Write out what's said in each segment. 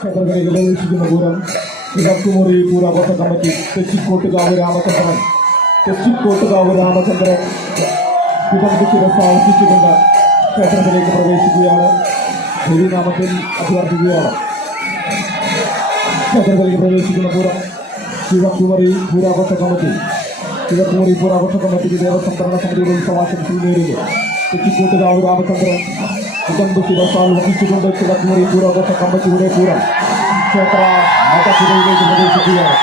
ക്ഷേത്രത്തിലേക്ക് ഉപദേശിക്കുന്ന പൂരം കിഴക്കുമുറി പൂരാഘോഷ കമ്മിറ്റി തെച്ചിക്കോട്ടുകാവ് രാമചന്ദ്രൻ തെച്ചിക്കോട്ടുകാവ് രാമചന്ദ്രൻ ശിരസ് ആവർത്തിച്ചുകൊണ്ട് ക്ഷേത്രത്തിലേക്ക് പ്രവേശിക്കുകയാണ്. ദേവീനാമത്തിൽ അഭ്യർത്ഥിക്കുകയാണ്. ക്ഷേത്രത്തിലേക്ക് പ്രവേശിക്കുന്ന പൂരം കിഴക്കുമറി പൂരാഘോഷ കമ്മിറ്റി കിഴക്കുമറി പൂരാഘോഷ കമ്മിറ്റിക്ക് ദേവസ്വം ഭരണ സമിതിയുടെ ഉത്സവാശംസകൾ നേരുന്നു. തെച്ചിക്കോട്ടുകാവ് രാമചന്ദ്രൻ ഉദമ്പ് ശിരസാൽ വഹിച്ചുകൊണ്ട് കിഴക്കുമറി പൂരാഘോഷ കമ്മിറ്റിയുടെ പൂരം ക്ഷേത്ര മതപുരയിലേക്ക് പ്രവേശിക്കുകയാണ്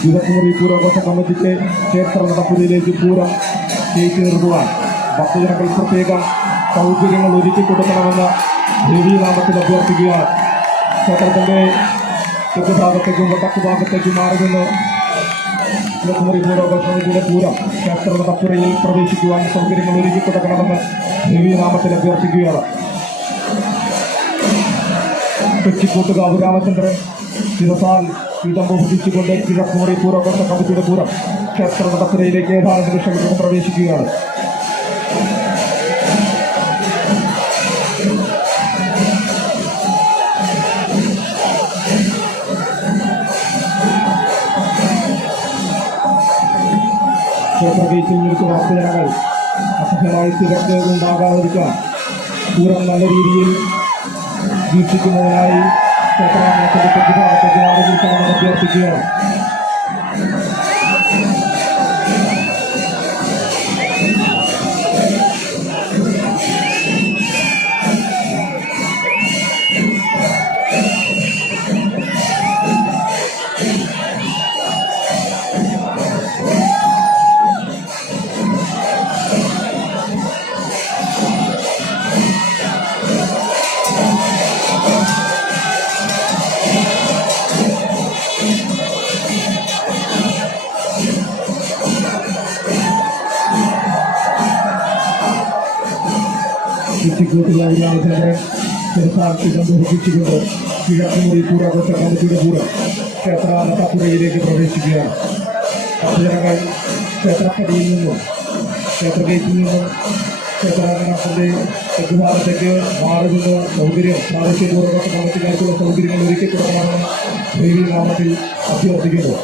കിഴക്കുമറി പൂരാഘോഷ കമ്മിറ്റിക്ക് ക്ഷേത്ര നടപ്പുരയിലേക്ക് പൂരം ജയിച്ചു നിർത്തുവാൻ ഭക്തജനങ്ങൾ പ്രത്യേകം സൗകര്യങ്ങൾ ഒരുക്കി കൊടുക്കണമെന്ന് ദേവീനാമത്തിൽ അഭ്യർത്ഥിക്കുകയാണ് ക്ഷേത്രത്തിന്റെ തെക്ക് ഭാഗത്തേക്കും വടക്ക് ഭാഗത്തേക്കും മാറി നിന്ന് കിഴക്കുമറി പൂരാഘോഷത്തിന്റെ പൂരം നടപ്പുരയിൽ പ്രവേശിക്കുവാൻ സൗകര്യങ്ങൾ ഒരുക്കി കൊടുക്കണമെന്ന് അഭ്യർത്ഥിക്കുകയാണ്. കൊച്ചിക്കോട്ടുകാവ് രാമചന്ദ്രൻ ദിവസാൽ പീഠം ബഹുദിച്ചുകൊണ്ട് കിഴക്കുമുറി പൂരഘോഷ കമ്മിറ്റിയുടെ പൂരം ക്ഷേത്ര നടപ്പുരയിലേക്ക് ഏതാനും നിമിഷങ്ങൾക്ക് പ്രവേശിക്കുകയാണ്. ഗേറ്റിൽ നിൽക്കുന്ന ഭക്തജനങ്ങൾ അസഹ്യമായി തിരക്ക് ഉണ്ടാകാതിരിക്കാൻ പൂരം നല്ല രീതിയിൽ വീക്ഷിക്കുന്നതിനായി തെക്കുഭാഗത്തേക്ക് ആരോഗ്യമെന്ന് അഭ്യർത്ഥിക്കുകയാണ്. ചുറ്റിക്കൂട്ടുകാരി രാമചന്ദ്രൻ ചെറുത്താർത്തികം സംബന്ധിച്ചുകൊണ്ട് കിഴക്കുമുറി പൂരാഘോഷ കമ്മിറ്റിയുടെ പൂരം ക്ഷേത്രാനത്തപ്പുരയിലേക്ക് പ്രവേശിക്കുകയാണ്. ഭക്തജനങ്ങൾ ക്ഷേത്രക്കടിയിൽ നിന്നും ക്ഷേത്ര ഗേറ്റിൽ നിന്നും ക്ഷേത്രാങ്കണത്തിന്റെ തെക്കുഭാഗത്തേക്ക് മാറി നിന്ന് സൗകര്യം പ്രാദേശിക പൂർവ കമ്മിറ്റിക്കാർക്കുള്ള സൗകര്യങ്ങൾ ഒരുക്കി തുടങ്ങണമെന്ന് ദേവി നാമത്തിൽ അഭ്യർത്ഥിക്കുന്നു